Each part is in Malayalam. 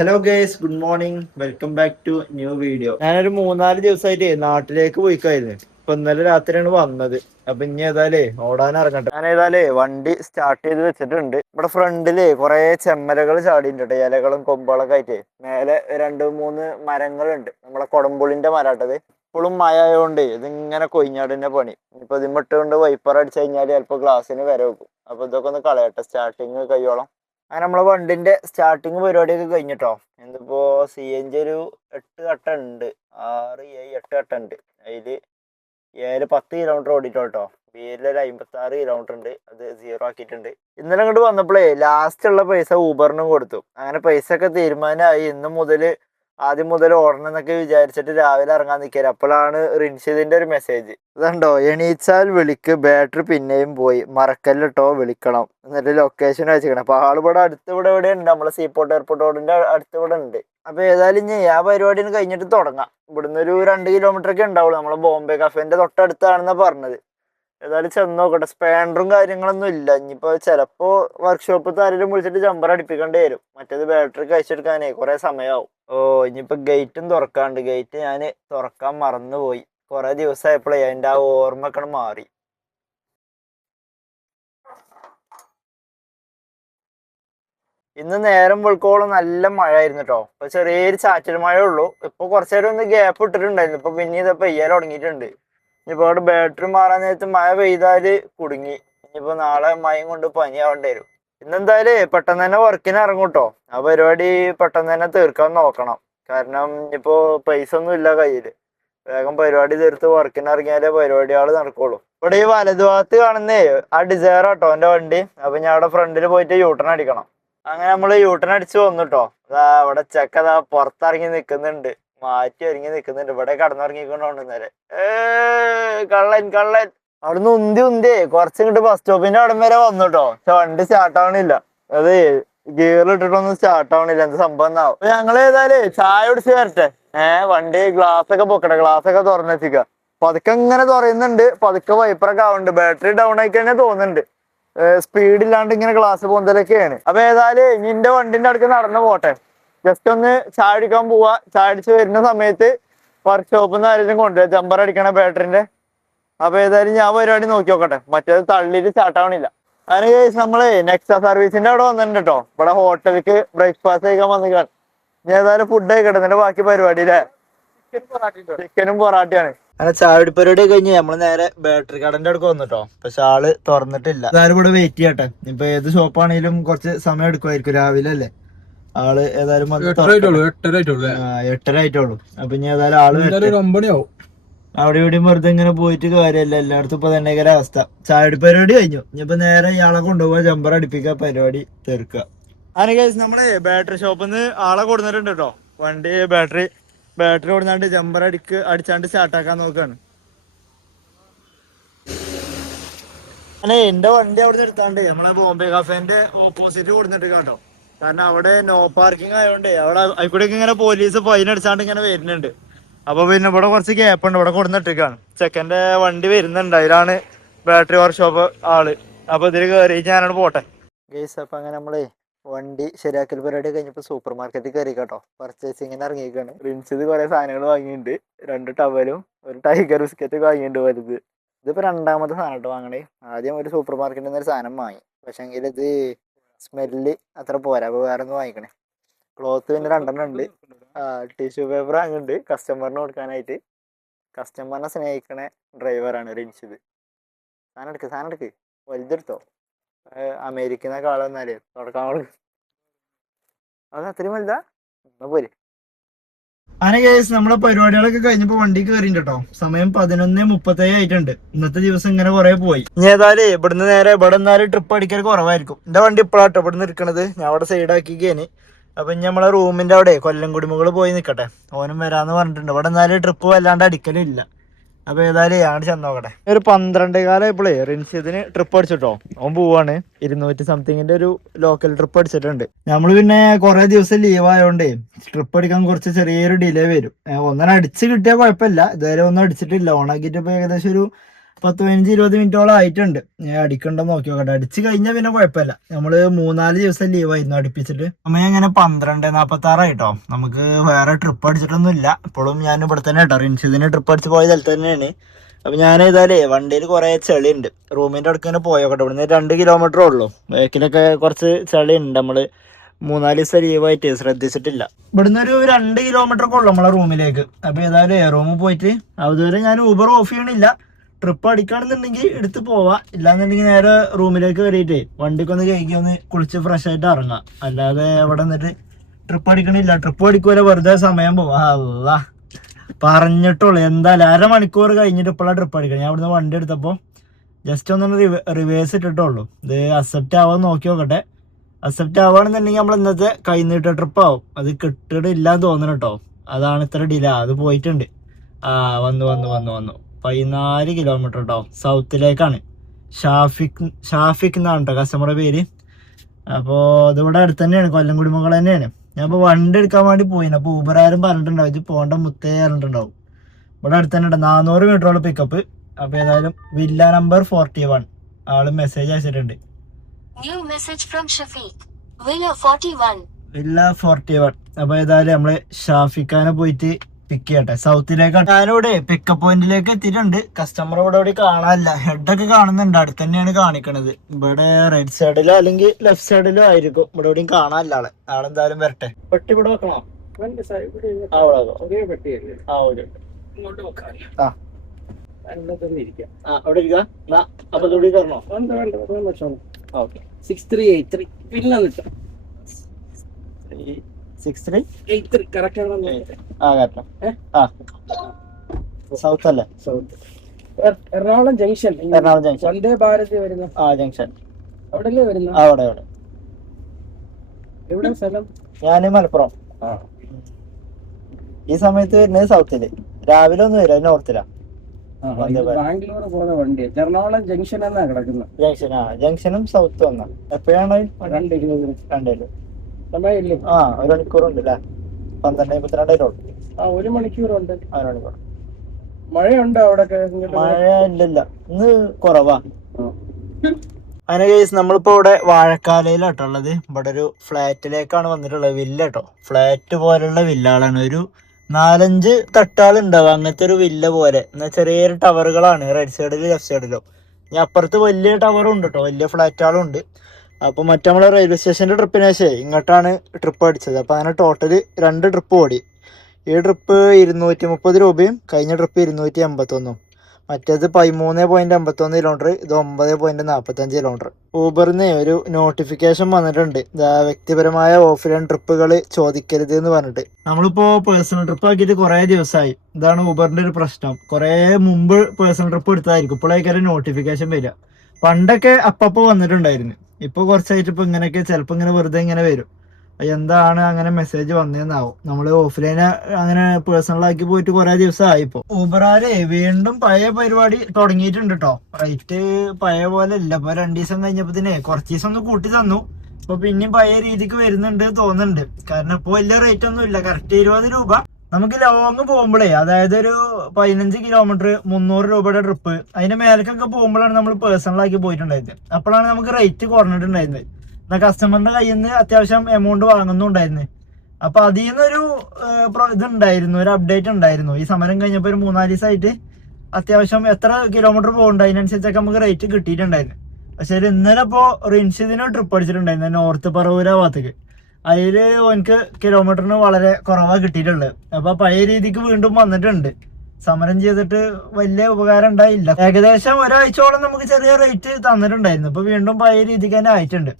Hello guys, good morning. Welcome back to new video. ഞാനൊരു 3-4 ദിവസമായിട്ട് നാട്ടിലേക്ക് പോയിക്കായിരുന്നു. ഇപ്പൊ ഇന്നലെ രാത്രിയാണ് വന്നത്. അപ്പൊ ഇനി ഏതായാലേ ഓടാൻ ഇറങ്ങട്ടെ. ഞാൻ ഏതായാലേ വണ്ടി സ്റ്റാർട്ട് ചെയ്ത് വെച്ചിട്ടുണ്ട്. ഇവിടെ ഫ്രണ്ടില് കുറെ ചെമ്മലകൾ ചാടിയിട്ടുണ്ട്, ഇലകളും കൊമ്പുകളൊക്കെ ആയിട്ട്. മേലെ 2-3 മരങ്ങളുണ്ട്. നമ്മളെ കൊടംപുളിന്റെ മരാട്ടത്. ഇപ്പോഴും മഴ ആയതുകൊണ്ട് ഇതിങ്ങനെ കൊയിഞ്ഞാടിന്റെ പണി. ഇപ്പൊ ഇതിമിട്ടുകൊണ്ട് വൈപ്പർ അടിച്ചു കഴിഞ്ഞാൽ ചിലപ്പോൾ ഗ്ലാസ്സിന് വര വെക്കും. അപ്പൊ ഇതൊക്കെ ഒന്ന് കളയട്ടെ സ്റ്റാർട്ടിങ് കഴിയോളം. അങ്ങനെ നമ്മളെ വണ്ടിന്റെ സ്റ്റാർട്ടിങ് പരിപാടിയൊക്കെ കഴിഞ്ഞിട്ടോ. എന്തിപ്പോ CNG ഒരു 8 കട്ട ഉണ്ട്, 6, 7, 8 കട്ട ഉണ്ട്. അതില് 10 കിലോമീറ്റർ ഓടിട്ടോ. BL 56 കിലോമീറ്റർ ഉണ്ട്, അത് 0 ആക്കിയിട്ടുണ്ട്. ഇന്നലെ അങ്ങോട്ട് വന്നപ്പോഴേ ലാസ്റ്റ് ഉള്ള പൈസ ഊബറിനും കൊടുത്തു. അങ്ങനെ പൈസ ഒക്കെ തീരുമാനമായി. ആദ്യം മുതൽ ഓടണം എന്നൊക്കെ വിചാരിച്ചിട്ട് രാവിലെ ഇറങ്ങാൻ നിൽക്കരുത്. അപ്പോഴാണ് റിൻഷിദിന്റെ ഒരു മെസ്സേജ്. ഇതുണ്ടോ, എണീച്ചാൽ വിളിക്ക്, ബാറ്ററി പിന്നെയും പോയി, മറക്കല്ലോ വിളിക്കണം, എന്നിട്ട് ലൊക്കേഷൻ അയച്ചിക്കണം. അപ്പൊ ആളിവിടെ ഇവിടെ ഉണ്ട്, നമ്മളെ സീപോർട്ട് എയർപോർട്ട് റോഡിന്റെ ഇവിടെ ഉണ്ട്. അപ്പൊ ഏതായാലും ഇനി ആ പരിപാടി കഴിഞ്ഞിട്ട് തുടങ്ങാം. ഇവിടുന്ന് ഒരു 2 കിലോമീറ്റർ ഒക്കെ ഉണ്ടാവുള്ളൂ. നമ്മളെ ബോംബെ കഫേന്റെ തൊട്ടടുത്താണെന്നാ പറഞ്ഞത്. ഏതായാലും ചെന്ന് നോക്കട്ടെ. സ്പാൻഡറും കാര്യങ്ങളൊന്നും ഇല്ല. ഇനിയിപ്പോ ചിലപ്പോ വർക്ക്ഷോപ്പ് ആരെങ്കിലും വിളിച്ചിട്ട് ജമ്പർ അടിപ്പിക്കേണ്ടി വരും. മറ്റേത് ബാറ്ററി കഴിച്ചെടുക്കാനേ കുറെ സമയമാവും. ഇനിയിപ്പോ ഗേറ്റും തുറക്കാണ്ട്. ഗേറ്റ് ഞാൻ തുറക്കാൻ മറന്നുപോയി. കുറെ ദിവസമായപ്പോഴേ അതിന്റെ ആ ഓർമ്മക്കണ് മാറി. ഇന്ന് നേരം വെളുക്കോളം നല്ല മഴ ആയിരുന്നു കേട്ടോ. ഇപ്പൊ ചെറിയൊരു ചാറ്റൽ മഴ ഉള്ളൂ. ഇപ്പൊ കുറച്ചേരം ഒന്ന് ഗ്യാപ്പ് ഇട്ടിട്ടുണ്ടായിരുന്നു. ഇപ്പൊ പിന്നെ ഇത് പെയ്യാൻ തുടങ്ങിയിട്ടുണ്ട്. ഇനിയിപ്പോ അവിടെ ബാറ്ററി മാറാൻ നേരത്ത് മഴ പെയ്താല് കുടുങ്ങി. ഇനിയിപ്പോ നാളെ മഴയും കൊണ്ട് പനിയാവേണ്ടി വരും. ഇന്നെന്തായാലും പെട്ടെന്ന് തന്നെ വർക്കിന് ഇറങ്ങും കേട്ടോ. ആ പരിപാടി പെട്ടെന്ന് തന്നെ തീർക്കാൻ നോക്കണം. കാരണം ഇപ്പോ പൈസ ഒന്നും ഇല്ല കയ്യില്. വേഗം പരിപാടി തീർത്ത് വർക്കിന് ഇറങ്ങിയാലേ പരിപാടികൾ നടക്കുള്ളൂ. ഇവിടെ ഈ വലതുഭാഗത്ത് കാണുന്നേ ആ ഡിസയർ കേട്ടോ എന്റെ വണ്ടി. അപ്പൊ ഞാൻ അവിടെ ഫ്രണ്ടിൽ പോയിട്ട് യൂട്ടേൺ അടിക്കണം. അങ്ങനെ നമ്മള് യൂട്ടേൺ അടിച്ച് വന്നിട്ടോ. അവിടെ ചെക്കതാ പുറത്തിറങ്ങി നിക്കുന്നുണ്ട്, മാറ്റി ഒരുങ്ങി നിക്കുന്നുണ്ട്. ഇവിടെ കടന്നിറങ്ങിക്കൊണ്ടോണ്ട് നേരെ കള്ളൻ കള്ളൻ. അവിടുന്ന് ഉന്തിയേ കുറച്ചിങ്ങോട്ട് ബസ് സ്റ്റോപ്പിന്റെ അവിടെ വരെ വന്നു കേട്ടോ. പക്ഷെ വണ്ടി സ്റ്റാർട്ട് ആവണില്ല. അത് ഗിയർ ഇട്ടിട്ടൊന്നും സ്റ്റാർട്ട് ആവണില്ല. എന്ത് സംഭവം എന്നാവും. അപ്പൊ ഞങ്ങൾ ഏതായാലും ചായ കുടിച്ച് വരട്ടെ. വണ്ടി ഗ്ലാസ് ഒക്കെ പൊക്കട്ടെ. ഗ്ലാസ് ഒക്കെ തുറന്നു വെച്ചിക്ക. പതുക്കെ ഇങ്ങനെ തുറയുന്നുണ്ട്, പതുക്കെ വൈപ്പറൊക്കെ ആവുന്നുണ്ട്. ബാറ്ററി ഡൗൺ ആയി കഴിഞ്ഞാൽ തോന്നുന്നുണ്ട്. സ്പീഡ് ഇല്ലാണ്ട് ഇങ്ങനെ ഗ്ലാസ് പൊന്തലൊക്കെയാണ്. അപ്പൊ ഏതായാലും നിന്റെ വണ്ടിന്റെ അടുത്ത് നടന്നു പോട്ടെ. ജസ്റ്റ് ഒന്ന് ചായ അടിക്കാൻ പോവാ. ചായ അടിച്ച് വരുന്ന സമയത്ത് വർക്ക്ഷോപ്പിൽ നിന്ന് ആരെങ്കിലും കൊണ്ടുവരാം ജമ്പർ അടിക്കണ ബാറ്ററിന്റെ. അപ്പൊ ഏതായാലും ഞാൻ പരിപാടി നോക്കി നോക്കട്ടെ. മറ്റേത് തള്ളിയിട്ട് സ്റ്റാർട്ടാവണില്ല. അതിന് നമ്മള് നെക്സ സർവീസിന്റെ അവിടെ വന്നിട്ടുണ്ട് കേട്ടോ. ഇവിടെ ഹോട്ടലിക്ക് ബ്രേക്ക്ഫാസ്റ്റ് കഴിക്കാൻ വന്നിക്കാണ്. ഞാൻ ഏതായാലും ഫുഡ് കഴിക്കട്ടെ, എന്നിട്ട് ബാക്കി പരിപാടി അല്ലേ. ചിക്കനും പൊറാട്ടയാണ്. അങ്ങനെ ചായ പരിപാടി കഴിഞ്ഞ് നമ്മള് നേരെ ബാറ്ററി കടന്റെ അടുക്ക് വന്നിട്ടോ. പക്ഷെ ആള് തുറന്നിട്ടില്ല. എല്ലാരും ഇവിടെ വെയിറ്റ് ചെയ്യട്ടെ. ഇപ്പൊ ഏത് ഷോപ്പാണെങ്കിലും കുറച്ച് സമയം എടുക്കുമായിരിക്കും. രാവിലെ അല്ലേ. ആള് ഏതായാലും 8:30 ആയിട്ടുള്ളൂ. അപ്പൊ ഇനി ഏതായാലും ആള് അവിടെ ഇവിടെയും വെറുതെ ഇങ്ങനെ പോയിട്ട് കാര്യമല്ല. എല്ലായിടത്തും ഇപ്പൊ തന്നെ അവസ്ഥ. ചായ പരിപാടി കഴിഞ്ഞു. ഇനിയിപ്പോ നേരെ ഇയാളെ കൊണ്ടുപോകാൻ ജമ്പർ അടിപ്പിക്കുക, പരിപാടി തീർക്കുക. അങ്ങനെ കേസ് നമ്മള് ബാറ്ററി ഷോപ്പിൽ നിന്ന് ആളെ കൊടുത്തിട്ടുണ്ട് കേട്ടോ. വണ്ടി ബാറ്ററി കൊടുത്താണ്ട് ജമ്പർ അടിച്ചാണ്ട് സ്റ്റാർട്ടാക്കാൻ നോക്കാണ്. അല്ലെ എന്റെ വണ്ടി അവിടെ എടുത്താണ്ട് നമ്മളെ ബോംബെ കഫേന്റെ ഓപ്പോസിറ്റ് കൊടുത്തിട്ട് കേട്ടോ. കാരണം അവിടെ നോ പാർക്കിംഗ് ആയതുകൊണ്ട് അവിടെ അതിക്കൂടെയൊക്കെ ഇങ്ങനെ പോലീസ് ഫൈൻ അടിച്ചാണ്ട് ഇങ്ങനെ വരുന്നുണ്ട്. അപ്പൊ പിന്നെ ഇവിടെ കുറച്ച് ഗ്യാപ്പ് ഉണ്ട്. ഇവിടെ കൊടുത്തിട്ടാണ് ചെക്കന്റെ വണ്ടി വരുന്നുണ്ട്. അതിലാണ് ബാറ്ററി വർക്ക്ഷോപ്പ് ആള്. അപ്പൊ ഇതിൽ കയറി ഞാനോട് പോട്ടെ ഗേസ്. അപ്പൊ അങ്ങനെ നമ്മളെ വണ്ടി ശരിയാക്കൽ പരിപാടി കഴിഞ്ഞപ്പോ സൂപ്പർ മാർക്കറ്റിൽ കയറി കേട്ടോ. പർച്ചേസിങ്ങിന് ഇറങ്ങിയിരിക്കാണ്. റിൻസിത് കുറെ സാധനങ്ങൾ വാങ്ങിയിട്ടുണ്ട്. 2 ടവലും ഒരു ടൈഗർ ബിസ്ക്കറ്റ് വാങ്ങിയിട്ടുണ്ട് വലുത്. ഇതിപ്പോ 2ാമത്തെ സാധനം കേട്ടോ വാങ്ങണേ. ആദ്യം ഒരു സൂപ്പർ മാർക്കറ്റിൽ നിന്ന് ഒരു സാധനം വാങ്ങി. പക്ഷെ എങ്കിൽ ഇത് സ്മെല്ല് അത്ര പോരാ. അപ്പൊ വേറെ ഒന്ന് വാങ്ങിക്കണേ. ക്ലോത്ത് പിന്നെ 2 ഉണ്ട്. ടിഷ്യൂ പേപ്പർ വാങ്ങുന്നുണ്ട് കസ്റ്റമറിന് കൊടുക്കാനായിട്ട്. കസ്റ്റമറിനെ സ്നേഹിക്കണ ഡ്രൈവറാണ് റിൻഷിത്. സാധനം എടുക്ക് വലുതെടുത്തോ. അമേരിക്കന്നൊക്കെ ആള് വന്നാലേ തുടക്കാൻ അത് അത്രയും വലുതാ. പോര്. അങ്ങനെ കേസ് നമ്മളെ പരിപാടികളൊക്കെ കഴിഞ്ഞപ്പോ വണ്ടി കയറിണ്ട് കേട്ടോ. സമയം 11:37 ആയിട്ടുണ്ട്. ഇന്നത്തെ ദിവസം ഇങ്ങനെ കുറെ പോയി. ഇനി ഏതായാലും ഇവിടുന്ന് നേരെ ഇവിടെ നിന്നാലും ട്രിപ്പ് അടിക്കൽ കുറവായിരിക്കും. എന്റെ വണ്ടി ഇപ്പോഴാട്ടോ ഇവിടുന്ന് ഇരിക്കണത്. ഞാൻ അവിടെ സൈഡാക്കിക്കേന്. അപ്പൊ ഇനി നമ്മളെ റൂമിന്റെ അവിടെ കൊല്ലം കുടിമുകള് പോയി നിക്കട്ടെ. ഓനും വരാന്ന് പറഞ്ഞിട്ടുണ്ട്. ഇവിടെ നിന്നാലും ട്രിപ്പ് വല്ലാണ്ട് അടിക്കലില്ല. അപ്പൊ ഏതായാലും ഞാൻ ചെന്നോക്കട്ടെ. ഒരു 12 റിൻഷിദിന് ട്രിപ്പ് അടിച്ചിട്ടോ. അവൻ പോവാണ്. 200 സംതിങ്ങിന്റെ ഒരു ലോക്കൽ ട്രിപ്പ് അടിച്ചിട്ടുണ്ട്. നമ്മള് പിന്നെ കുറെ ദിവസം ലീവ് ആയതുകൊണ്ടേ ട്രിപ്പ് അടിക്കാൻ കുറച്ച് ചെറിയൊരു ഡിലേ വരും. ഒന്നും അടിച്ച് കിട്ടിയാൽ കുഴപ്പമില്ല. ഇതുവരെ ഒന്നും അടിച്ചിട്ടില്ല. ഓണാക്കിയിട്ട് ഇപ്പൊ ഏകദേശം ഒരു 10-15-20 മിനിറ്റോളം ആയിട്ടുണ്ട്. ഞാൻ അടിക്കണ്ടോ നോക്കി നോക്കട്ടെ. അടിച്ച് കഴിഞ്ഞാൽ പിന്നെ കുഴപ്പമില്ല. നമ്മള് 3-4 ദിവസം ലീവായിരുന്നു അടുപ്പിച്ചിട്ട്. സമയം ഇങ്ങനെ 12:46 നമുക്ക് വേറെ ട്രിപ്പ് അടിച്ചിട്ടൊന്നും ഇല്ല. ഇപ്പോഴും ഞാൻ ഇവിടെ തന്നെ കേട്ടോ, റിൻഷിദിന് ട്രിപ്പ് അടിച്ച് പോയ സ്ഥലത്ത് തന്നെയാണ്. അപ്പൊ ഞാൻ ഏതായാലേ വണ്ടിയിൽ കുറെ ചെളി ഉണ്ട്. റൂമിന്റെ അടുക്ക് തന്നെ പോയോക്കട്ടെ. ഇവിടുന്ന് 2 കിലോമീറ്റർ ഉള്ളൂ. ബാക്കിലൊക്കെ കുറച്ച് ചെളി ഉണ്ട്. നമ്മള് 3-4 ദിവസം ലീവായിട്ട് ശ്രദ്ധിച്ചിട്ടില്ല. ഇവിടുന്ന് ഒരു 2 കിലോമീറ്റർ ഒക്കെ ഉള്ളു നമ്മളെ റൂമിലേക്ക്. അപ്പൊ ഏതായാലും റൂമിൽ പോയിട്ട് അതുവരെ ഞാൻ ഊബർ ഓഫ് ചെയ്യണില്ല. ട്രിപ്പ് അടിക്കുകയാണെന്നുണ്ടെങ്കിൽ എടുത്ത് പോവാ, ഇല്ലാന്നുണ്ടെങ്കിൽ നേരെ റൂമിലേക്ക് കയറിയിട്ടേ വണ്ടിക്കൊന്ന് കഴുകി ഒന്ന് കുളിച്ച് ഫ്രഷ് ആയിട്ട് ഇറങ്ങാം. അല്ലാതെ അവിടെ നിന്നിട്ട് ട്രിപ്പ് അടിക്കണില്ല. ട്രിപ്പ് അടിക്കൂല, വെറുതെ സമയം പോവാ. അല്ലാ പറഞ്ഞിട്ടുള്ളൂ. എന്തായാലും 1/2 മണിക്കൂർ കഴിഞ്ഞിട്ട് ഇപ്പോഴാണ് ട്രിപ്പ് അടിക്കണം. ഞാൻ ഇവിടുന്ന് വണ്ടി എടുത്തപ്പോൾ ജസ്റ്റ് ഒന്ന് റിവേഴ്സ് ഇട്ടിട്ടുള്ളൂ. ഇത് അക്സെപ്റ്റ് ആവാൻ നോക്കി നോക്കട്ടെ. അക്സെപ്റ്റ് ആവുകയാണെന്നുണ്ടെങ്കിൽ നമ്മൾ ഇന്നത്തെ കൈനീട്ട ട്രിപ്പ് ആവും. അത് കിട്ടിയിട്ടില്ലാന്ന് തോന്നണം കേട്ടോ. അതാണ് ഇത്ര ഡിലേ. അത് പോയിട്ടുണ്ട്. വന്നു 14 കിലോമീറ്റർ കേട്ടോ, സൗത്തിലേക്കാണ്. ഷാഫിക് എന്നാണ് കേട്ടോ കസ്റ്റമറുടെ പേര്. അപ്പോൾ ഇതിവിടെ അടുത്ത് തന്നെയാണ്, കൊല്ലംകുടി മകൾ തന്നെയാണ്. ഞാൻ ഇപ്പോൾ വണ്ടി എടുക്കാൻ വേണ്ടി പോയിന്. അപ്പോൾ ഊബറാരും പറഞ്ഞിട്ടുണ്ടാവും ഇത് പോകേണ്ട മുത്തേ പറഞ്ഞിട്ടുണ്ടാവും. ഇവിടെ അടുത്ത് തന്നെ ഉണ്ട്, 400 മീറ്ററോളം പിക്കപ്പ്. അപ്പോൾ ഏതായാലും വില്ല നമ്പർ 41 ആള് മെസ്സേജ് അയച്ചിട്ടുണ്ട്. വില്ല 41. അപ്പൊ ഏതായാലും നമ്മള് ഷാഫിഖാനെ പോയിട്ട് പിക്ക് ചെയ്യട്ടെ. സൗത്തിലേക്കാണ്. ഞാനിവിടെ പിക്കപ്പ് പോയിന്റിലേക്ക് എത്തിയിട്ടുണ്ട്. കസ്റ്റമർ ഇവിടെ കാണാനില്ല. ഹെഡൊക്കെ കാണുന്നുണ്ട്, അടുത്ത് തന്നെയാണ് കാണിക്കണത്. ഇവിടെ റൈറ്റ് സൈഡിലോ അല്ലെങ്കിൽ ലെഫ്റ്റ് സൈഡിലോ ആയിരിക്കും. ഇവിടെ കാണാനില്ല ആളെന്തായാലും വരട്ടെ. പെട്ടി ഇവിടെ വെക്കണോ? അവിടെ ഇരിക്കാം. അപ്പൊ ഇവിടെ കയറണോ? 6383 പിന്നെ കിട്ടും. 6383 കറക്റ്റ് ആണോ? സൗത്ത് അല്ലേ? South Ernakulam junction. വന്ദേ ഭാരത് വരുന്ന ജംഗ്ഷൻ അവിടെ വരുന്ന. അവിടെ എവിടെ സ്ഥലം? ഞാന് മലപ്പുറം. ഈ സമയത്ത് വരുന്നത് സൗത്തില്. രാവിലെ ഒന്നും വരും, നോർത്തിലാ. ബാംഗ്ലൂർ പോകുന്ന വണ്ടി എറണാകുളം ജംഗ്ഷൻ എന്നാ കിടക്കുന്നത്. ജംഗ്ഷനും സൗത്ത് വന്ന എപ്പോഴാണ്? 2 കിലോമീറ്റർ സമയമില്ലേ? 1 മണിക്കൂറുണ്ട് അല്ലേ? 12:32 1 മണിക്കൂറുണ്ട്. മഴയുണ്ടോ അവിടെ? മഴ ഇല്ലല്ല, ഇന്ന് കുറവാ. അതിന് കേസ് നമ്മളിപ്പോ ഇവിടെ വാഴക്കാലയിലാട്ടുള്ളത്. ഇവിടെ ഒരു ഫ്ലാറ്റിലേക്കാണ് വന്നിട്ടുള്ളത്. വില്ല കേട്ടോ, ഫ്ലാറ്റ് പോലുള്ള വില്ലകളാണ്. ഒരു 4-5 തട്ടാളുണ്ടാവും അങ്ങനത്തെ ഒരു വില്ല പോലെ. എന്നാൽ ചെറിയൊരു ടവറുകളാണ് റൈറ്റ് സൈഡിലും ലെഫ്റ്റ് സൈഡിലും. ഇനി അപ്പുറത്ത് വലിയ ടവറും ഉണ്ട് കേട്ടോ, വലിയ ഫ്ലാറ്റുകളും ഉണ്ട്. അപ്പോൾ മറ്റേ നമ്മളെ റെയിൽവേ സ്റ്റേഷൻ്റെ ട്രിപ്പിന് ശേഷം ഇങ്ങോട്ടാണ് ട്രിപ്പ് അടിച്ചത്. അപ്പോൾ അങ്ങനെ ടോട്ടൽ 2 ട്രിപ്പ് ഓടി. ഈ ട്രിപ്പ് 230 രൂപയും കഴിഞ്ഞ ട്രിപ്പ് 281. മറ്റേത് 13.51 കിലോമീറ്റർ, ഇത് 9.45 കിലോമീറ്റർ. ഊബറിന്ന് ഒരു നോട്ടിഫിക്കേഷൻ വന്നിട്ടുണ്ട്, വ്യക്തിപരമായ ഓഫ്ലൈൻ ട്രിപ്പുകൾ ചോദിക്കരുത് എന്ന് പറഞ്ഞിട്ട്. നമ്മളിപ്പോ പേഴ്സണൽ ട്രിപ്പ് ആക്കിയിട്ട് കുറെ ദിവസമായി. ഇതാണ് ഊബറിന്റെ ഒരു പ്രശ്നം. കുറെ മുമ്പ് പേഴ്സണൽ ട്രിപ്പ് എടുത്തതായിരിക്കും ഇപ്പോഴേക്കാരും നോട്ടിഫിക്കേഷൻ വരിക. പണ്ടൊക്കെ അപ്പപ്പോ വന്നിട്ടുണ്ടായിരുന്നു. ഇപ്പൊ കുറച്ചായിട്ട് ഇപ്പൊ ഇങ്ങനെയൊക്കെ ചിലപ്പോ ഇങ്ങനെ വെറുതെ ഇങ്ങനെ വരും. എന്താണ് അങ്ങനെ മെസ്സേജ് വന്നതെന്നാവും. നമ്മള് ഓഫ്ലൈന് അങ്ങനെ പേഴ്സണൽ ആക്കി പോയിട്ട് കുറെ ദിവസമായി. ഇപ്പൊ ഊബറാരെ വീണ്ടും പഴയ പരിപാടി തുടങ്ങിയിട്ടുണ്ട് കേട്ടോ. റേറ്റ് പഴയ പോലെ ഇല്ല. ഇപ്പൊ 2 ദിവസം കഴിഞ്ഞപ്പോ കുറച്ച് ദിവസം ഒന്ന് കൂട്ടി തന്നു. ഇപ്പൊ പിന്നെയും പഴയ രീതിക്ക് വരുന്നുണ്ട് തോന്നുന്നുണ്ട്. കാരണം ഇപ്പൊ വലിയ റേറ്റ് ഒന്നും ഇല്ല. കറക്റ്റ് 20 രൂപ. നമുക്ക് ലോങ് പോകുമ്പോഴേ, അതായത് ഒരു 15 കിലോമീറ്റർ 300 രൂപയുടെ ട്രിപ്പ്, അതിന്റെ മേലേക്കൊക്കെ പോകുമ്പോഴാണ് നമ്മൾ പേഴ്സണൽ ആക്കി പോയിട്ടുണ്ടായിരുന്നത്. അപ്പോഴാണ് നമുക്ക് റേറ്റ് കുറഞ്ഞിട്ടുണ്ടായിരുന്നത്. എന്നാൽ കസ്റ്റമറിന്റെ കയ്യിൽ നിന്ന് അത്യാവശ്യം എമൗണ്ട് വാങ്ങുന്നുണ്ടായിരുന്നു. അപ്പൊ അതിൽ നിന്നൊരു ഇതുണ്ടായിരുന്നു, ഒരു അപ്ഡേറ്റ് ഉണ്ടായിരുന്നു. ഈ സമരം കഴിഞ്ഞപ്പോൾ ഒരു 3-4 ദിവസമായിട്ട് അത്യാവശ്യം എത്ര കിലോമീറ്റർ പോകുന്നുണ്ട് അതിനനുസരിച്ചൊക്കെ നമുക്ക് റേറ്റ് കിട്ടിയിട്ടുണ്ടായിരുന്നു. പക്ഷെ ഇന്നലെ ഇപ്പോ റിൻഷിദിന് ട്രിപ്പ് അടിച്ചിട്ടുണ്ടായിരുന്നു നോർത്ത് പറവൂര ഭാഗത്തേക്ക്. അതില് എനിക്ക് കിലോമീറ്ററിന് വളരെ കുറവാണ് കിട്ടിയിട്ടുള്ളത്. അപ്പൊ പഴയ രീതിക്ക് വീണ്ടും വന്നിട്ടുണ്ട്. സമരം ചെയ്തിട്ട് വലിയ ഉപകാരം ഉണ്ടായില്ല. ഏകദേശം ഒരാഴ്ചയോളം നമുക്ക് ചെറിയ റേറ്റ് തന്നിട്ടുണ്ടായിരുന്നു. ഇപ്പൊ വീണ്ടും പഴയ രീതിക്ക് തന്നെ ആയിട്ടുണ്ട്.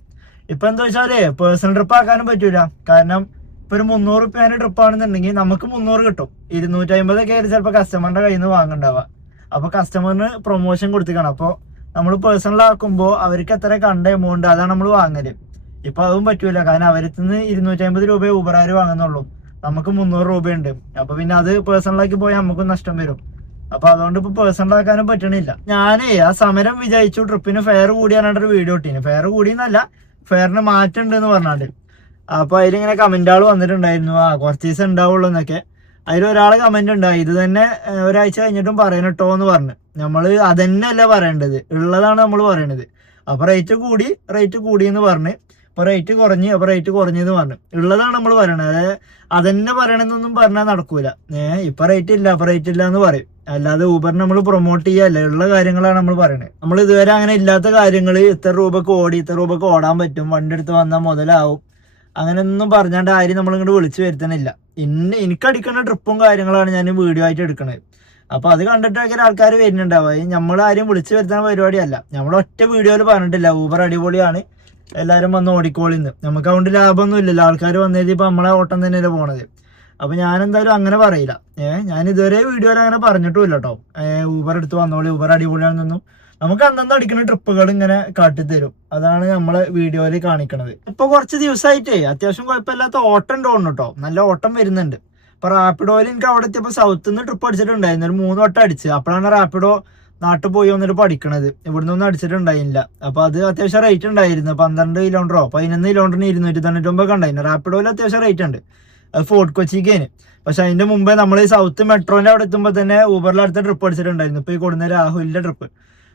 ഇപ്പൊ എന്താ വെച്ചാല് പേഴ്സണൽ ട്രിപ്പ് ആക്കാനും പറ്റൂല. കാരണം ഇപ്പൊ ഒരു 300 രൂപേന്റെ ട്രിപ്പ് ആണെന്നുണ്ടെങ്കിൽ നമുക്ക് 300 കിട്ടും. 250 ഒക്കെ ആയിരിക്കും ചിലപ്പോ കസ്റ്റമറിന്റെ കയ്യിൽ നിന്ന് വാങ്ങണ്ടാവുക. അപ്പൊ കസ്റ്റമറിന് പ്രൊമോഷൻ കൊടുത്തിക്കണം. അപ്പൊ നമ്മൾ പേഴ്സണൽ ആക്കുമ്പോൾ അവർക്ക് എത്ര കണ്ട എമൗണ്ട് അതാണ് നമ്മൾ വാങ്ങല്. ഇപ്പൊ അതും പറ്റൂല. കാരണം അവരിൽ നിന്ന് 250 രൂപ ഊബറാര് വാങ്ങുന്നുള്ളൂ. നമുക്ക് 300 രൂപയുണ്ട്. അപ്പൊ പിന്നെ അത് പേഴ്സണലാക്കി പോയാൽ നമുക്കും നഷ്ടം വരും. അപ്പൊ അതുകൊണ്ട് ഇപ്പൊ പേഴ്സണൽ ആക്കാനും പറ്റണില്ല. ഞാനേ ആ സമരം വിജയിച്ചു, ട്രിപ്പിന് ഫെയർ കൂടിയാനായിട്ടൊരു വീഡിയോ ഇട്ടീന്. ഫെയർ കൂടിയെന്നല്ല, ഫെയറിന് മാറ്റം ഉണ്ട് എന്ന് പറഞ്ഞാണ്ട്. അപ്പൊ അതിലിങ്ങനെ കമന്റുകൾ വന്നിട്ടുണ്ടായിരുന്നു, കുറച്ച് ദിവസം ഉണ്ടാവുള്ളൂ എന്നൊക്കെ. അതിലൊരാളെ കമന്റ് ഉണ്ടായി ഇത് തന്നെ ഒരാഴ്ച കഴിഞ്ഞിട്ടും പറയണട്ടോ എന്ന് പറഞ്ഞു. നമ്മള് അതന്നെ അല്ല പറയേണ്ടത്, ഉള്ളതാണ് നമ്മൾ പറയണത്. അപ്പൊ റേറ്റ് കൂടി എന്ന് പറഞ്ഞ്, അപ്പൊ റേറ്റ് കുറഞ്ഞ്, അപ്പൊ റേറ്റ് കുറഞ്ഞെന്ന് പറഞ്ഞു. ഉള്ളതാണ് നമ്മൾ പറയണത്. അതായത് അതന്നെ പറയണമെന്നൊന്നും പറഞ്ഞാൽ നടക്കൂല. ഇപ്പൊ റേറ്റ് ഇല്ല, അപ്പൊ റേറ്റ് ഇല്ല എന്ന് പറയും. അല്ലാതെ ഊബറിന് നമ്മൾ പ്രൊമോട്ട് ചെയ്യല്ല, ഉള്ള കാര്യങ്ങളാണ് നമ്മൾ പറയുന്നത്. നമ്മൾ ഇതുവരെ അങ്ങനെ ഇല്ലാത്ത കാര്യങ്ങൾ ഇത്ര രൂപക്ക് ഓടാൻ പറ്റും, വണ്ടി എടുത്ത് വന്നാൽ മുതലാവും, അങ്ങനെയൊന്നും പറഞ്ഞാണ്ട് ആരും നമ്മളിങ്ങോട്ട് വിളിച്ചു വരുത്തണില്ല. എനിക്ക് അടിക്കുന്ന ട്രിപ്പും കാര്യങ്ങളാണ് ഞാൻ വീഡിയോ ആയിട്ട് എടുക്കുന്നത്. അപ്പൊ അത് കണ്ടിട്ടൊക്കെ ആൾക്കാർ വരുന്നുണ്ടാവും. നമ്മൾ ആരും വിളിച്ചു വരുത്തുന്ന പരിപാടിയല്ല. നമ്മൾ ഒറ്റ വീഡിയോയിൽ പറഞ്ഞിട്ടില്ല ഊബർ അടിപൊളിയാണ്, എല്ലാവരും വന്ന് ഓടിക്കോളിന്ന്. നമുക്ക് അതുകൊണ്ട് ലാഭമൊന്നും ഇല്ലല്ലോ, ആൾക്കാർ വന്നത് ഇപ്പൊ നമ്മളെ ഓട്ടം തന്നെയല്ലേ പോണത്. അപ്പൊ ഞാൻ എന്തായാലും അങ്ങനെ പറയില്ല. ഞാൻ ഇതുവരെ വീഡിയോയിൽ അങ്ങനെ പറഞ്ഞിട്ടുമില്ല കേട്ടോ. ഊബർ എടുത്ത് വന്നോളി, ഊബർ അടിപൊളിയാണെന്നൊന്നും. നമുക്ക് അന്നന്ന് അടിക്കുന്ന ട്രിപ്പുകൾ ഇങ്ങനെ കാട്ടിത്തരും, അതാണ് നമ്മളെ വീഡിയോയിൽ കാണിക്കണത്. ഇപ്പൊ കുറച്ച് ദിവസമായിട്ടേ അത്യാവശ്യം കുഴപ്പമില്ലാത്ത ഓട്ടം തോന്നുന്നു കേട്ടോ, നല്ല ഓട്ടം വരുന്നുണ്ട്. ഇപ്പൊ റാപ്പിഡോയിൽ എനിക്ക് അവിടെ എത്തിയപ്പോ സൗത്ത് നിന്ന് ട്രിപ്പ് അടിച്ചിട്ടുണ്ടായിരുന്നു, ഒരു 3 വട്ടം അടിച്ച്. അപ്പോഴാണ് റാപ്പിഡോ നാട്ടിൽ പോയി വന്നിട്ട് പഠിക്കണത്, ഇവിടുന്ന് ഒന്നും അടിച്ചിട്ടുണ്ടായില്ല. അപ്പൊ അത് അത്യാവശ്യം റേറ്റ് ഉണ്ടായിരുന്നു, 12 കിലോമീറ്ററോ 11 കിലോമീറ്ററിന് 299 ഉണ്ടായിരുന്നു. റാപ്പിഡോയിൽ അത്യാവശ്യം റേറ്റ് ഉണ്ട്. അത് ഫോർട്ട് കൊച്ചിക്കേന്. പക്ഷെ അതിന്റെ മുമ്പേ നമ്മൾ ഈ സൗത്ത് മെട്രോന്റെ അവിടെ എത്തുമ്പോൾ തന്നെ ഊബറിൽ അടുത്ത ട്രിപ്പ് അടിച്ചിട്ടുണ്ടായിരുന്നു, ഇപ്പൊ ഈ കൊടുന്ന രാഹുലിന്റെ ട്രിപ്പ്.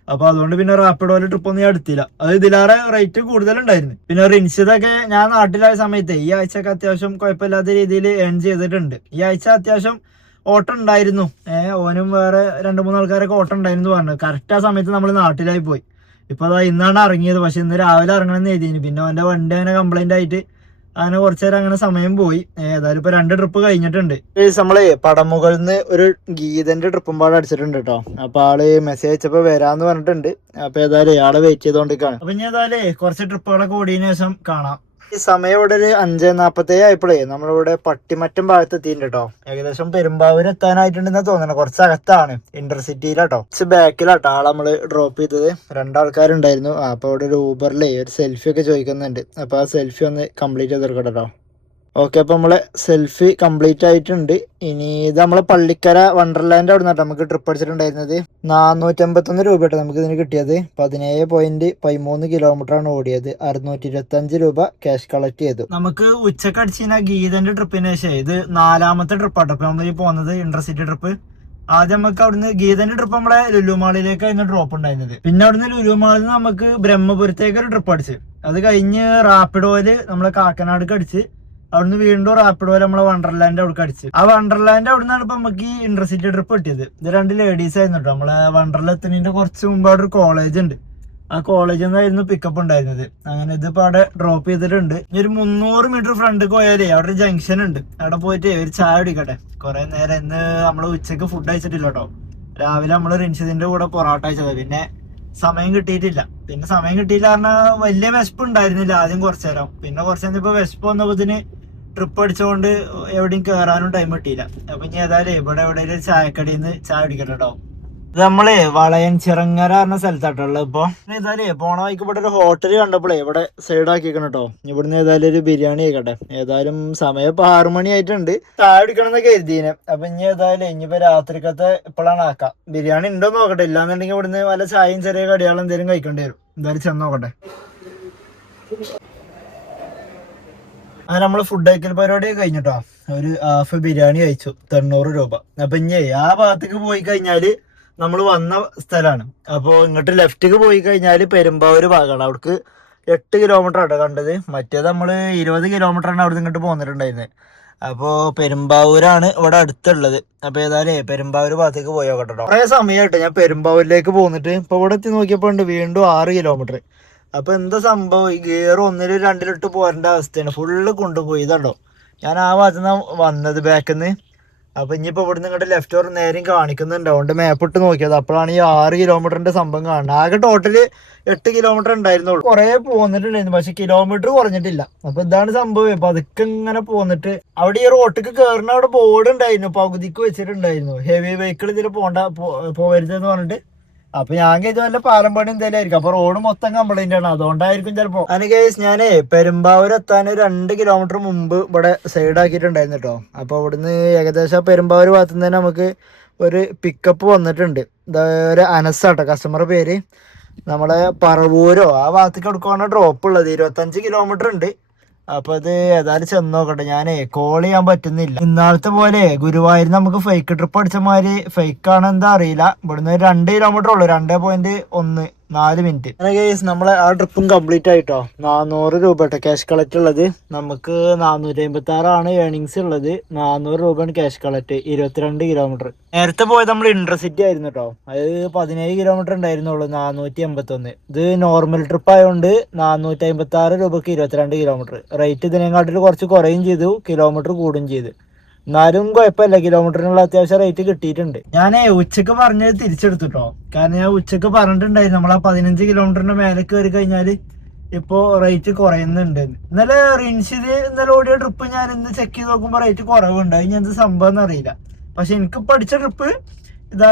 അപ്പൊ അതുകൊണ്ട് പിന്നെ റാപ്പിഡോയിലെ ട്രിപ്പ് ഒന്നും ഞാൻ എടുത്തില്ല. അത് ഇതിലേറെ റേറ്റ് കൂടുതലുണ്ടായിരുന്നു. പിന്നെ റിൻസിതൊക്കെ ഞാൻ നാട്ടിലായ സമയത്ത് ഈ ആഴ്ചയൊക്കെ അത്യാവശ്യം കുഴപ്പമില്ലാത്ത രീതിയിൽ ഏൺ ചെയ്തിട്ടുണ്ട്. ഈ ആഴ്ച അത്യാവശ്യം ഓട്ടം ഉണ്ടായിരുന്നു. ഓനും വേറെ 2-3 ആൾക്കാരൊക്കെ ഓട്ടം ഉണ്ടായിരുന്നു പറഞ്ഞു. കറക്റ്റ് ആ സമയത്ത് നമ്മൾ നാട്ടിലായി പോയി. ഇപ്പൊ അതാ ഇന്നാണ് ഇറങ്ങിയത്. പക്ഷെ ഇന്ന് രാവിലെ ഇറങ്ങണമെന്ന് എഴുതിയിരുന്നു. പിന്നെ അവന്റെ വണ്ടി അങ്ങനെ കംപ്ലൈന്റ് ആയിട്ട് അങ്ങനെ കുറച്ചു നേരം അങ്ങനെ സമയം പോയി. ഏതായാലും ഇപ്പൊ 2 ട്രിപ്പ് കഴിഞ്ഞിട്ടുണ്ട്. നമ്മളെ പടമുകളിൽ നിന്ന് ഒരു ഗീതന്റെ ട്രിപ്പും പാടെ അടിച്ചിട്ടുണ്ട് കേട്ടോ. അപ്പൊ ആള് മെസ്സേജ് അയച്ചപ്പോ വരാന്ന് പറഞ്ഞിട്ടുണ്ട്. അപ്പൊ ഏതായാലും ആളെ വെയിറ്റ് ചെയ്തോണ്ടിരിക്കാണ്. അപ്പൊ ഇനി ഏതായാലും കുറച്ച് ട്രിപ്പുകളൊക്കെ ഓടിയതിനു ശേഷം കാണാം. ഈ സമയം ഇവിടെ ഒരു 5:47 ആയപ്പോഴേ നമ്മളിവിടെ പട്ടിമറ്റം ഭാഗത്ത് എത്തിയിട്ടുണ്ട് കേട്ടോ. ഏകദേശം പെരുമ്പാവൂർ എത്താനായിട്ടുണ്ടെന്ന് തോന്നുന്നു. കുറച്ച് അകത്താണ്, ഇന്റർസിറ്റിയിലാട്ടോ, കുറച്ച് ബാക്കിലാട്ടോ ആളെ നമ്മള് ഡ്രോപ്പ് ചെയ്തത്. 2 ആൾക്കാരുണ്ടായിരുന്നു. അപ്പൊ ഇവിടെ ഒരു ഊബറിലെ ഒരു സെൽഫി ഒക്കെ ചോദിക്കുന്നുണ്ട്. അപ്പൊ ആ സെൽഫി ഒന്ന് കംപ്ലീറ്റ് ചെയ്തെടുക്കട്ടെ കേട്ടോ. ഓക്കെ, അപ്പൊ നമ്മളെ സെൽഫി കംപ്ലീറ്റ് ആയിട്ടുണ്ട്. ഇനി ഇത് നമ്മളെ പള്ളിക്കര വണ്ടർലാൻഡ് അവിടെ നിന്നാട്ടോ നമുക്ക് ട്രിപ്പ് അടിച്ചിട്ടുണ്ടായിരുന്നത്. 451 രൂപ കേട്ടോ നമുക്ക് ഇതിന് കിട്ടിയത്. 17.13 കിലോമീറ്റർ ആണ് ഓടിയത്. 625 രൂപ ക്യാഷ് കളക്ട് ചെയ്തു. നമുക്ക് ഉച്ചക്ക് അടിച്ചിരുന്ന ഗീതന്റെ ട്രിപ്പിന് ശേഷം ഇത് 4ാമത്തെ ട്രിപ്പാട്ടോ ഇപ്പൊ നമ്മൾ ഈ പോകുന്നത്, ഇന്റർസിറ്റി ട്രിപ്പ്. ആദ്യം നമുക്ക് അവിടുന്ന് ഗീതന്റെ ട്രിപ്പ് നമ്മളെ ലുലുമാളിലേക്കായിരുന്നു ഡ്രോപ്പ് ഉണ്ടായിരുന്നത്. പിന്നെ അവിടുന്ന് ലുലുമാളിൽ നിന്ന് നമുക്ക് ബ്രഹ്മപുരത്തേക്ക് ഒരു ട്രിപ്പ് അടിച്ച്, അത് കഴിഞ്ഞ് റാപ്പിഡോയില് നമ്മളെ കാക്കനാട് അടിച്ച്, അവിടുന്ന് വീണ്ടും റാപ്പിഡോയിൽ നമ്മളെ വണ്ടർലാൻഡ് അവിടെ അടിച്ച്. ആ വണ്ടർലാൻഡ് അവിടെ നിന്നാണ് ഇപ്പൊ നമുക്ക് ഈ ഇന്റർസിറ്റി ട്രിപ്പ് കിട്ടിയത്. ഇത് 2 ലേഡീസ് ആയിരുന്നു കേട്ടോ. നമ്മളെ വണ്ടർല എത്തുന്നതിന്റെ കുറച്ച് മുമ്പ് അവിടെ ഒരു കോളേജ് ഉണ്ട്, ആ കോളേജിൽ നിന്നായിരുന്നു പിക്കപ്പ് ഉണ്ടായിരുന്നത്. അങ്ങനെ ഇതിപ്പോ അവിടെ ഡ്രോപ്പ് ചെയ്തിട്ടുണ്ട്. ഇനി ഒരു 300 മീറ്റർ ഫ്രണ്ട് പോയാലേ അവിടെ ഒരു ജംഗ്ഷൻ ഉണ്ട്, അവിടെ പോയിട്ട് ഒരു ചായ കുടിക്കട്ടെ. കുറെ നേരം ഇന്ന് നമ്മള് ഉച്ചക്ക് ഫുഡ് കഴിച്ചിട്ടില്ല കേട്ടോ. രാവിലെ നമ്മള് റിൻഷിദിന്റെ കൂടെ പൊറോട്ട കഴിച്ചത്. പിന്നെ സമയം കിട്ടിയിട്ടില്ല പറഞ്ഞാൽ വലിയ വിശപ്പ് ഉണ്ടായിരുന്നില്ല ആദ്യം കുറച്ചു നേരം. പിന്നെ കുറച്ചു നേരം ഇപ്പൊ വിശപ്പ് വന്നപ്പോത്തിന് ട്രിപ്പ് അടിച്ചുകൊണ്ട് എവിടെയും കയറാനും ടൈം കിട്ടിയില്ല. അപ്പൊ ഇനി ഏതായാലും ഇവിടെ എവിടെയും ചായക്കടയിൽ നിന്ന് ചായ കുടിക്കട്ടെ കേട്ടോ. ഇത് നമ്മള് വളയൻചിറങ്ങര പറഞ്ഞ സ്ഥലത്താട്ടുള്ളത്. ഇപ്പൊ ഏതായാലും പോണ വഴിക്ക് ഇവിടെ ഒരു ഹോട്ടൽ കണ്ടപ്പോഴേ ഇവിടെ സൈഡ് ആക്കിക്കണം കേട്ടോ. ഇവിടുന്ന് ഏതായാലും ഒരു ബിരിയാണി ആയിക്കട്ടെ. ഏതായാലും സമയം ഇപ്പൊ 6 മണി ആയിട്ടുണ്ട്. ചായ കുടിക്കണം എന്നൊക്കെ കരുതീനെ. അപ്പൊ ഇനി ഏതായാലും ഇനിയിപ്പോ രാത്രിക്കത്തെ ഇപ്പോഴാണ് ആക്കാം. ബിരിയാണി ഉണ്ടോ നോക്കട്ടെ, ഇല്ലാന്നുണ്ടെങ്കിൽ ഇവിടുന്ന് വല്ല ചായയും ചെറിയ കടികളും എന്തെങ്കിലും കഴിക്കേണ്ടി വരും. എന്തായാലും ചെന്ന് നോക്കട്ടെ. അങ്ങനെ നമ്മള് ഫുഡ് കഴിക്കൽ പരിപാടി കഴിഞ്ഞിട്ടോ. ഒരു ഹാഫ് ബിരിയാണി കഴിച്ചു, 90 രൂപ. അപ്പൊ ഇനി ആ ഭാഗത്തേക്ക് പോയി കഴിഞ്ഞാല് നമ്മൾ വന്ന സ്ഥലമാണ്. അപ്പോൾ ഇങ്ങോട്ട് ലെഫ്റ്റിക്ക് പോയി കഴിഞ്ഞാൽ പെരുമ്പാവൂർ ഭാഗമാണ്. അവിടേക്ക് 8 കിലോമീറ്റർ ആട്ടോ കണ്ടത്. മറ്റേത് നമ്മൾ 20 കിലോമീറ്ററാണ് അവിടെ ഇങ്ങോട്ട് പോന്നിട്ടുണ്ടായിരുന്നത്. അപ്പോൾ പെരുമ്പാവൂരാണ് ഇവിടെ അടുത്തുള്ളത്. അപ്പോൾ ഏതായാലും പെരുമ്പാവൂർ ഭാഗത്തേക്ക് പോയി നോക്കട്ടോ. കുറേ സമയമായിട്ട് ഞാൻ പെരുമ്പാവൂരിലേക്ക് പോന്നിട്ട് ഇപ്പോൾ ഇവിടെ എത്തി നോക്കിയപ്പോൾ ഉണ്ട് വീണ്ടും 6 കിലോമീറ്റർ. അപ്പോൾ എന്താ സംഭവം, ഈ ഗിയർ 1-ലും 2-ലും ഇട്ട് പോരേണ്ട അവസ്ഥയാണ്. ഫുള്ള് കൊണ്ടുപോയി ഇതാണ്ടോ. ഞാൻ ആ ഭാഗത്തു നിന്നാണ് വന്നത്, ബാക്കിൽ നിന്ന്. അപ്പൊ ഇനിയിപ്പോ ഇവിടുന്ന് ഇങ്ങോട്ട് ലെഫ്റ്റ് ഓർ നേരം കാണിക്കുന്നുണ്ട്. അതുകൊണ്ട് മാപ്പ് ഇട്ട് നോക്കിയത്. അപ്പോഴാണ് ഈ 6 കിലോമീറ്ററിന്റെ സംഭവം കാണുന്നത്. ആകെ ടോട്ടല് 8 കിലോമീറ്റർ ഉണ്ടായിരുന്നുള്ളൂ. കുറെ പോന്നിട്ടുണ്ടായിരുന്നു, പക്ഷെ കിലോമീറ്റർ കുറഞ്ഞിട്ടില്ല. അപ്പൊ ഇതാണ് സംഭവം. അപ്പൊ അതൊക്കെ ഇങ്ങനെ പോന്നിട്ട് അവിടെ ഈ റോട്ടിക്ക് കയറുന്ന അവിടെ ബോർഡ് ഉണ്ടായിരുന്നു, പകുതിക്ക് വെച്ചിട്ടുണ്ടായിരുന്നു, ഹെവി വെഹിക്കിൾ ഇതിൽ പോവരുതെന്ന് പറഞ്ഞിട്ട്. അപ്പൊ ഞാൻ കരുതി വല്ല പാലം പണി എന്തായാലും ആയിരിക്കും. അപ്പൊ റോഡ് മൊത്തം കംപ്ലൈന്റ് ആണ്, അതുകൊണ്ടായിരിക്കും ചിലപ്പോ. അതിന് കേസ് ഞാനേ പെരുമ്പാവൂർ എത്താൻ 2 കിലോമീറ്റർ മുമ്പ് ഇവിടെ സൈഡ് ആക്കിയിട്ടുണ്ടായിരുന്നു കേട്ടോ. അപ്പൊ ഇവിടുന്ന് ഏകദേശം പെരുമ്പാവൂർ ഭാഗത്തു നിന്ന് തന്നെ നമുക്ക് ഒരു പിക്കപ്പ് വന്നിട്ടുണ്ട്. ഒരു അനസാട്ടോ കസ്റ്റമറുടെ പേര്. നമ്മളെ പറവൂരോ ആ ഭാഗത്തേക്ക് എടുക്കുവാണ് ഡ്രോപ്പ് ഉള്ളത്. 25 കിലോമീറ്റർ ഉണ്ട്. അപ്പൊ അത് ഏതായാലും ചെന്ന് നോക്കട്ടെ. ഞാനേ കോൾ ചെയ്യാൻ പറ്റുന്നില്ല. ഇന്നാളത്തെ പോലെ ഗുരുവായൂർ നമുക്ക് ഫേക്ക് ട്രിപ്പ് അടിച്ച മാതിരി ഫേക്ക് ആണ് എന്താ അറിയില്ല. ഇവിടുന്ന് 2 കിലോമീറ്റർ ഉള്ളു, 2.14 മിനിറ്റ്. നമ്മളെ ആ ട്രിപ്പും കംപ്ലീറ്റ് ആയിട്ടോ. 400 രൂപ കേട്ടോ ക്യാഷ് കളക്ട് ഉള്ളത്. നമുക്ക് 456 ഏണിങ്സ് ഉള്ളത്. 400 രൂപയാണ് ക്യാഷ് കളക്ട്. 22 കിലോമീറ്റർ. നേരത്തെ പോയത് നമ്മൾ ഇന്റർസിറ്റി ആയിരുന്നു കേട്ടോ. അത് 17 കിലോമീറ്റർ ഉണ്ടായിരുന്നുള്ളൂ. 481. ഇത് നോർമൽ ട്രിപ്പ് ആയതുകൊണ്ട് 456 രൂപക്ക് 22 കിലോമീറ്റർ. റേറ്റ് ഇതിനെക്കാട്ടിൽ കുറച്ച് കുറയും ചെയ്തു, കിലോമീറ്റർ കൂടുകയും ചെയ്തു. എന്നാലും കുഴപ്പമില്ല, കിലോമീറ്ററിനുള്ള അത്യാവശ്യം റേറ്റ് കിട്ടിയിട്ടുണ്ട്. ഞാൻ ഉച്ചക്ക് പറഞ്ഞത് തിരിച്ചെടുത്തുട്ടോ. കാരണം ഞാൻ ഉച്ചക്ക് പറഞ്ഞിട്ടുണ്ടായിരുന്നു നമ്മളാ 15 കിലോമീറ്ററിന്റെ മേലെ കയറി കഴിഞ്ഞാൽ ഇപ്പോ റേറ്റ് കുറയുന്നുണ്ട്. ഇന്നലെ ഇന്നലെ ഓടിയ ട്രിപ്പ് ഞാൻ ഇന്ന് ചെക്ക് ചെയ്ത് നോക്കുമ്പോൾ റേറ്റ് കുറവുണ്ട്. അതിന് എന്ത് സംഭവം എന്നറിയില്ല. പക്ഷെ എനിക്ക് പഠിച്ച ട്രിപ്പ്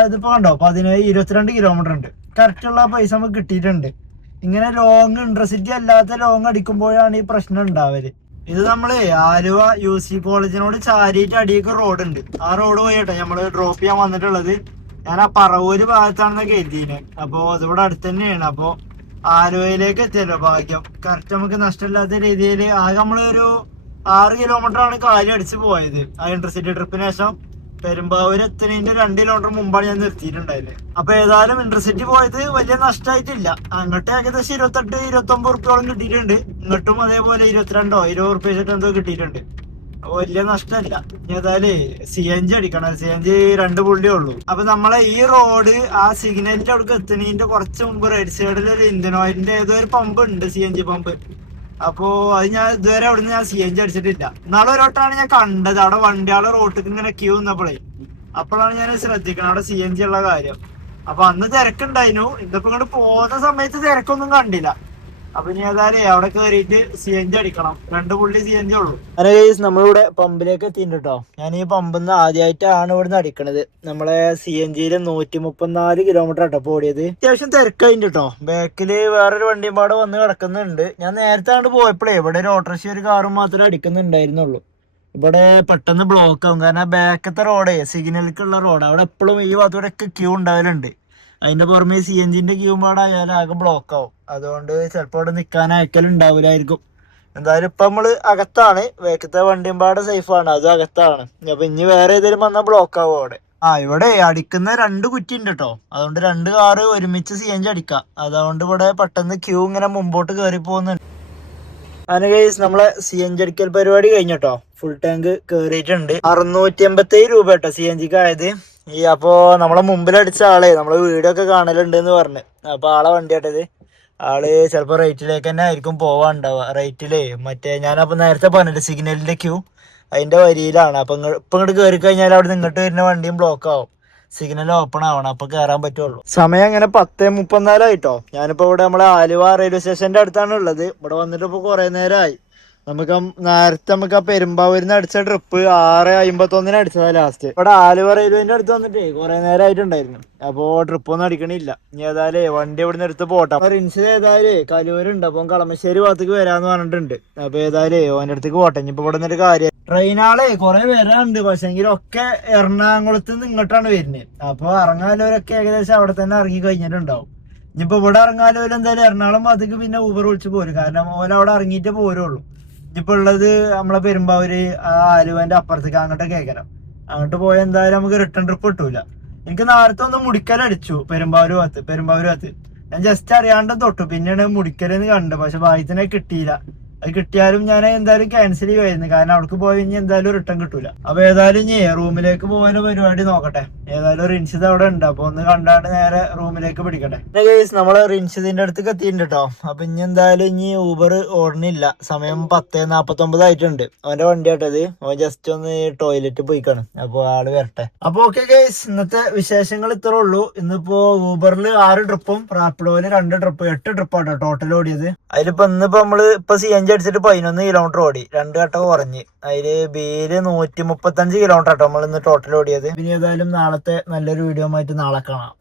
ഇതിപ്പോ കണ്ടോ 22 കിലോമീറ്റർ ഉണ്ട്. കറക്റ്റ് ഉള്ള പൈസ നമുക്ക് കിട്ടിയിട്ടുണ്ട്. ഇങ്ങനെ ലോങ് ഇന്റർസിറ്റി അല്ലാത്ത ലോങ് അടിക്കുമ്പോഴാണ് ഈ പ്രശ്നം ഉണ്ടാവല്. ഇത് നമ്മള് ആലുവ UC കോളേജിനോട് ചാരിയിട്ട് അടിയൊക്കെ റോഡ് ഉണ്ട്. ആ റോഡ് പോയിട്ടോ നമ്മള് ഡ്രോപ്പ് ചെയ്യാൻ വന്നിട്ടുള്ളത്. ഞാൻ ആ പറവൂര് ഭാഗത്താണെന്നൊക്കെ എഴുതിയിന്. അപ്പൊ അതിവിടെ അടുത്ത് തന്നെയാണ്. അപ്പൊ ആലുവയിലേക്ക് എത്തിയല്ലോ ഭാഗ്യം. കറക്റ്റ് നമുക്ക് നഷ്ടമില്ലാത്ത രീതിയിൽ ആകെ നമ്മളൊരു 6 കിലോമീറ്റർ ആണ് കാലി അടിച്ച് പോയത് ആ ഇന്റർസിറ്റി ട്രിപ്പിന് ശേഷം. പെരുമ്പാവൂർ എത്തുന്നതിന്റെ 2 കിലോമീറ്റർ മുമ്പാണ് ഞാൻ നിർത്തിയിട്ടുണ്ടായില്ലേ. അപ്പൊ ഏതായാലും ഇന്റർസിറ്റി പോയത് വലിയ നഷ്ടമായിട്ടില്ല. അങ്ങോട്ട് ഏകദേശം 28-29 ഉറുപ്പ്യോളം കിട്ടിയിട്ടുണ്ട്. ഇങ്ങോട്ടും അതേപോലെ 22-20 ഉറുപ്പ്യ വെച്ചിട്ട് എന്തോ കിട്ടിയിട്ടുണ്ട്. അപ്പൊ വലിയ നഷ്ടമല്ല. ഏതായാലും CNG അടിക്കണം. CNG 2 പുള്ളിയേ ഉള്ളൂ. അപ്പൊ നമ്മളെ ഈ റോഡ് ആ സിഗ്നലിന്റെ അവിടെ എത്തുന്നതിന്റെ കുറച്ച് മുമ്പ് റൈറ്റ് സൈഡിൽ ഒരു ഇന്ത്യൻ ഓയിലിന്റെ ഏതോ ഒരു പമ്പ് ഉണ്ട്, CNG പമ്പ്. അപ്പോ അത് ഞാൻ ഇതുവരെ അവിടുന്ന് ഞാൻ CNG അടിച്ചിട്ടില്ല. നാളെ ഒരോട്ടാണ് ഞാൻ കണ്ടത് അവിടെ വണ്ടിയാളെ റോട്ടിൽ ഇങ്ങനെ ക്യൂ നിന്നപ്പോഴേ. അപ്പോഴാണ് ഞാൻ ശ്രദ്ധിക്കണം അവിടെ CNG ഉള്ള കാര്യം. അപ്പൊ അന്ന് തിരക്കുണ്ടായിരുന്നു. ഇതിപ്പോ ഇങ്ങോട്ട് പോകുന്ന സമയത്ത് തിരക്കൊന്നും കണ്ടില്ല. അപ്പൊ ഇനി ഏതായാലും അവിടെ കയറിയിട്ട് CNG അടിക്കണം. 2 പുള്ളി CNG ഉള്ളൂ. നമ്മളിവിടെ പമ്പിലേക്ക് എത്തിയിട്ടുണ്ട് കേട്ടോ. ഞാൻ ഈ പമ്പിൽ നിന്ന് ആദ്യമായിട്ടാണ് ഇവിടുന്ന് അടിക്കണത്. നമ്മളെ CNGയില് 134 കിലോമീറ്റർ ആട്ടോ ഓടിയത്. അത്യാവശ്യം തിരക്കായിട്ടുണ്ട് കേട്ടോ. ബാക്കില് വേറൊരു വണ്ടിയും പാടെ വന്ന് കിടക്കുന്നുണ്ട്. ഞാൻ നേരത്തെ അങ്ങോട്ട് പോയപ്പോഴേ ഇവിടെ ഒരു ഓട്ടോറിക്ഷ ഒരു കാറും മാത്രമേ അടിക്കുന്നുണ്ടായിരുന്നുള്ളൂ. ഇവിടെ പെട്ടെന്ന് ബ്ലോക്ക് ആവും. കാരണം ബാക്കത്തെ റോഡേ സിഗ്നലിലേക്കുള്ള റോഡ്. അവിടെ എപ്പോഴും ഈ ഭാഗത്തൂടെയൊക്കെ ക്യൂ ഉണ്ടാവലുണ്ട്. അതിന്റെ പുറമെ CNGന്റെ ക്യൂ പാടായാലും ആകെ ബ്ലോക്ക് ആവും. അതുകൊണ്ട് ചിലപ്പോൾ അവിടെ നിൽക്കാൻ അയക്കലുണ്ടാവില്ലായിരിക്കും. എന്തായാലും ഇപ്പൊ നമ്മള് അകത്താണ്. വേക്കത്തെ വണ്ടിയും പാടെ സേഫാണ്, അതും അകത്താണ്. അപ്പൊ ഇനി വേറെ ഏതെങ്കിലും വന്നാൽ ബ്ലോക്ക് ആവും അവിടെ. ഇവിടെ അടിക്കുന്ന 2 കുറ്റി ഉണ്ട് കേട്ടോ. അതുകൊണ്ട് 2 കാറ് ഒരുമിച്ച് CNG അടിക്കാം. അതുകൊണ്ട് ഇവിടെ പെട്ടെന്ന് ക്യൂ ഇങ്ങനെ മുമ്പോട്ട് കയറി പോകുന്നുണ്ട്. അങ്ങനെ ഗൈസ് നമ്മളെ CNG അടിക്കൽ പരിപാടി കഴിഞ്ഞട്ടോ. ഫുൾ ടാങ്ക് കയറിയിട്ടുണ്ട്. 687 രൂപ കേട്ടോ CNGക്ക് ആയത്. അപ്പോ നമ്മളെ മുമ്പിലടിച്ച ആളെ നമ്മളെ വീഡിയോ ഒക്കെ കാണലുണ്ട് എന്ന് പറഞ്ഞു. അപ്പൊ ആളെ വണ്ടി ആട്ടത്. ആള് ചിലപ്പോ റൈറ്റിലേക്ക് തന്നെ ആയിരിക്കും പോവാണ്ടാവുക. റൈറ്റിലേ മറ്റേ ഞാനപ്പോ നേരത്തെ പറഞ്ഞിട്ട് സിഗ്നലിന്റെ ക്യൂ അതിന്റെ വരിയിലാണ്. അപ്പൊ ഇപ്പൊ ഇങ്ങോട്ട് കയറി കഴിഞ്ഞാൽ അവിടെ ഇങ്ങോട്ട് വരുന്ന വണ്ടിയും ബ്ലോക്ക് ആവും. സിഗ്നൽ ഓപ്പൺ ആവണം, അപ്പൊ കയറാൻ പറ്റുള്ളൂ. സമയം അങ്ങനെ 10:34 ആയിട്ടോ. ഞാനിപ്പോ ഇവിടെ നമ്മളെ ആലുവ റെയിൽവേ സ്റ്റേഷന്റെ അടുത്താണ് ഉള്ളത്. ഇവിടെ വന്നിട്ട് ഇപ്പൊ കുറെ നേരമായി. നമുക്ക് ആ പെരുമ്പാവൂരിന്ന് അടിച്ച ട്രിപ്പ് 6:51 അടിച്ചതാ ലാസ്റ്റ്. ഇവിടെ ആലുവ റെയിൽവേന്റെ അടുത്ത് വന്നിട്ടേ കുറെ നേരമായിട്ടുണ്ടായിരുന്നു. അപ്പൊ ട്രിപ്പ് ഒന്നും അടിക്കണില്ല. ഇനി ഏതായാലും വണ്ടി ഇവിടുന്ന് എടുത്ത് പോട്ടെ. റിൻസിൽ ഏതായാലും കലൂരുണ്ട്. അപ്പം കളമശ്ശേരി ഭാഗത്തേക്ക് വരാന്ന് പറഞ്ഞിട്ടുണ്ട്. അപ്പൊ ഏതായാലും ഓന്റെ അടുത്തേക്ക് പോട്ടെ. ഇനിയിപ്പോ ഇവിടെ നിന്നൊരു കാര്യം ട്രെയിനാളെ കുറെ വരാനുണ്ട്. പക്ഷെങ്കിലും ഒക്കെ എറണാകുളത്ത് നിന്ന് ഇങ്ങോട്ടാണ് വരുന്നത്. അപ്പൊ ഇറങ്ങാലവരൊക്കെ ഏകദേശം അവിടെ തന്നെ ഇറങ്ങി കഴിഞ്ഞിട്ടുണ്ടാവും. ഇനിയിപ്പോ ഇവിടെ ഇറങ്ങാലോ എന്തായാലും എറണാകുളം ഭാഗത്തേക്ക് പിന്നെ ഊബർ വിളിച്ച് പോരും. കാരണം ഓല അവിടെ ഇറങ്ങിയിട്ടേ പോരുള്ളൂ. ഇപ്പൊ ഉള്ളത് നമ്മളെ പെരുമ്പാവൂര് ആലുവന്റെ അപ്പുറത്തേക്ക് അങ്ങോട്ടൊക്കെ കേൾക്കണം. അങ്ങോട്ട് പോയാൽ എന്തായാലും നമുക്ക് റിട്ടേൺ ട്രിപ്പ് കിട്ടൂല. എനിക്ക് നേരത്തെ ഒന്ന് മുടിക്കലടിച്ചു പെരുമ്പാവൂര് ഭാഗത്ത്. ഞാൻ ജസ്റ്റ് അറിയാണ്ട് തൊട്ടു. പിന്നെയാണ് മുടിക്കലെന്ന് കണ്ടു. പക്ഷെ ഭാഗ്യത്തിനെ കിട്ടിയില്ല. അത് കിട്ടിയാലും ഞാൻ എന്തായാലും ക്യാൻസൽ ചെയ്യുമായിരുന്നു. കാരണം അവിടേക്ക് പോയി ഇനി എന്തായാലും റിട്ടേൺ കിട്ടൂല. അപ്പൊ ഏതായാലും ഇനി റൂമിലേക്ക് പോകാൻ പരിപാടി നോക്കട്ടെ. ഏതായാലും റിൻഷിത് അവിടെ ഉണ്ട്. അപ്പൊ ഒന്ന് കണ്ടാണ്ട് നേരെ റൂമിലേക്ക് പിടിക്കട്ടെ. നമ്മള് റിൻഷിതിന്റെ അടുത്തേക്ക് എത്തിയിട്ടുണ്ട് കേട്ടോ. അപ്പൊ ഇനി എന്തായാലും ഇനി ഊബർ ഓടണില്ല. സമയം 10:49 ആയിട്ടുണ്ട്. അവന്റെ വണ്ടി ആട്ടത്. അവൻ ജസ്റ്റ് ഒന്ന് ടോയ്ലറ്റ് പോയിക്കാണ്. അപ്പൊ ആള് വരട്ടെ. അപ്പൊ ഓക്കെ ഗൈസ്, ഇന്നത്തെ വിശേഷങ്ങൾ ഇത്രേ ഉള്ളൂ. ഇന്നിപ്പോ ഊബറിൽ 6 ട്രിപ്പും റാപ്പിഡോയില് 2 ട്രിപ്പ് 8 ട്രിപ്പാട്ടോ ടോട്ടൽ ഓടിയത്. അതിലിപ്പോ ഇന്നിപ്പോ നമ്മള് CNG അടിച്ചിട്ട് 11 കിലോമീറ്റർ ഓടി. 2 ഘട്ടം കുറഞ്ഞ്. അതില് ബിയില് 135 കിലോമീറ്റർ ആട്ടോ നമ്മൾ ഇന്ന് ടോട്ടൽ ഓടിയത്. പിന്നെ ഏതായാലും നാളത്തെ നല്ലൊരു വീഡിയോ ആയിട്ട് നാളെ കാണാം.